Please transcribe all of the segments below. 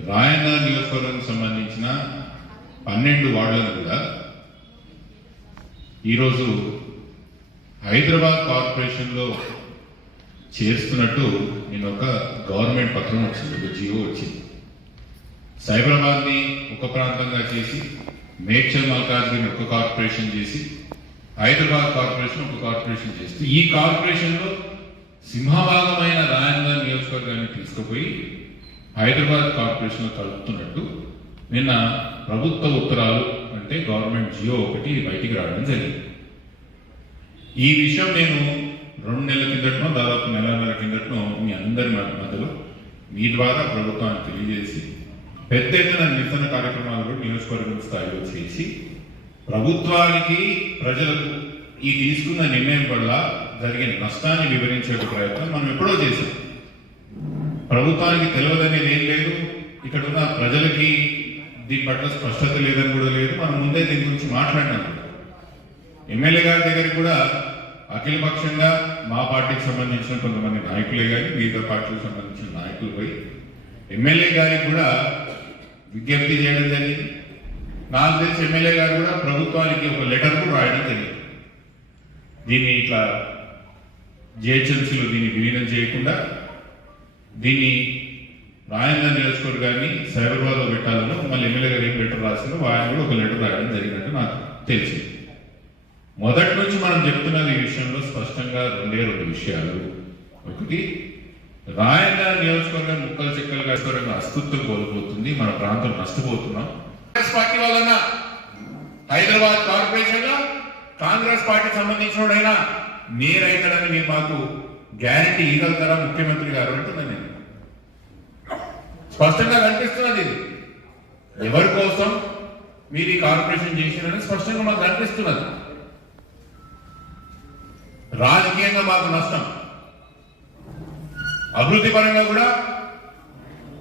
రాయన్న నియోజకవర్గానికి సంబంధించిన 12 వార్డులను కూడా ఈరోజు హైదరాబాద్ కార్పొరేషన్లో చేస్తున్నట్టు నేను ఒక గవర్నమెంట్ పత్రం వచ్చింది, ఒక జియో వచ్చింది. సైబరాబాద్ని ఒక ప్రాంతంగా చేసి, మేడ్చల్ మల్కాజ్గిరిని ఒక కార్పొరేషన్ చేసి, హైదరాబాద్ కార్పొరేషన్ ఒక కార్పొరేషన్ చేస్తూ ఈ కార్పొరేషన్లో సింహభాగమైన రాయన్న నియోజకవర్గాన్ని తీసుకుపోయి హైదరాబాద్ కార్పొరేషన్లో కలుపుతున్నట్టు నిన్న ప్రభుత్వ ఉత్తరాలు అంటే గవర్నమెంట్ జియో ఒకటి బయటికి రావడం జరిగింది. ఈ విషయం నేను 2 నెలల కిందటనో దాదాపు నెలన్నర కిందటనో మీ అందరి మధ్యలో మీ ద్వారా ప్రభుత్వానికి తెలియజేసి పెద్ద ఎత్తున నిరసన కార్యక్రమాలు కూడా నియోజకవర్గం స్థాయిలో చేసి ప్రభుత్వానికి ప్రజలకు ఈ తీసుకున్న నిర్ణయం వల్ల జరిగిన నష్టాన్ని వివరించే ప్రయత్నం మనం ఎప్పుడో చేశాం. ప్రభుత్వానికి తెలియదనేది ఏం లేదు, ఇక్కడ ఉన్న ప్రజలకి దీని పట్ల స్పష్టత లేదని కూడా లేదు. మనం ముందే దీని గురించి మాట్లాడినాం. ఎమ్మెల్యే గారి దగ్గరికి కూడా అఖిలపక్షంగా మా పార్టీకి సంబంధించిన కొంతమంది నాయకులే కానీ వివిధ పార్టీలకు సంబంధించిన నాయకులు పోయి ఎమ్మెల్యే గారికి కూడా విజ్ఞప్తి చేయడం జరిగింది. నాకు తెలిసి ఎమ్మెల్యే గారు కూడా ప్రభుత్వానికి ఒక లెటర్ కూడా రాయడం జరిగింది. దీన్ని ఇట్లా జిహెచ్ఎంసీలో దీన్ని విలీనం చేయకుండా దీన్ని రాయన్న నియోజకవర్గాన్ని సైబరాబాద్లో పెట్టాలను మళ్ళీ ఎమ్మెల్యే గారు ఏం లెటర్ రాసిందో ఆయన కూడా ఒక లెటర్ రాయడం జరిగినట్టు నాకు తెలిసింది. మొదటి నుంచి మనం చెప్తున్నది ఈ విషయంలో స్పష్టంగా 2 విషయాలు. ఒకటి, రాయన్న నియోజకవర్గం ముక్కలు చెక్కలుగా అస్తిత్వం కోల్పోతుంది, మన ప్రాంతం నష్టపోతున్నాం. కాంగ్రెస్ పార్టీ వలన హైదరాబాద్ కార్పొరేషన్ లో కాంగ్రెస్ పార్టీకి సంబంధించినోడైనా నేరైతాడని మీరు మాకు గ్యారంటీ ఇవ్వగలుగుతారా ముఖ్యమంత్రి గారు అంటున్నా నేను. స్పష్టంగా కనిపిస్తున్నది ఇది ఎవరి కోసం మీరు ఈ కార్పొరేషన్ చేసినని స్పష్టంగా మాకు కనిపిస్తున్నది. రాజకీయంగా మాకు నష్టం, అభివృద్ధి పరంగా కూడా.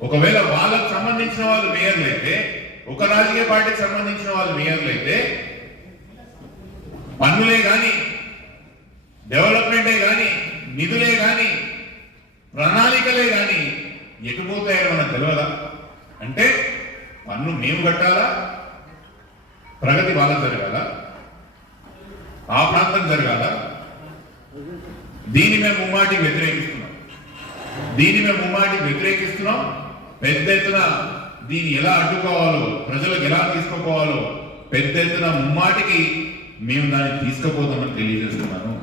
ఒకవేళ వాళ్ళకు సంబంధించిన వాళ్ళు మేయర్లు అయితే, ఒక రాజకీయ పార్టీకి సంబంధించిన వాళ్ళు మేయర్లు అయితే పన్నులే కానీ, డెవలప్మెంటే కానీ, నిధులే కానీ, ప్రణాళికలే కానీ ఎటుపోతాయని మనకు తెలియదా? అంటే పన్ను మేము కట్టాలా, ప్రగతి వాళ్ళకు జరగాల, ఆ ప్రాంతం జరగాల. దీన్ని మేము ముమ్మాటికి వ్యతిరేకిస్తున్నాం. పెద్ద ఎత్తున దీన్ని ఎలా అడ్డుకోవాలో, ప్రజలకు ఎలా తీసుకుపోవాలో పెద్ద ఎత్తున ముమ్మాటికి మేము దాన్ని తీసుకుపోతామని తెలియజేస్తున్నాను.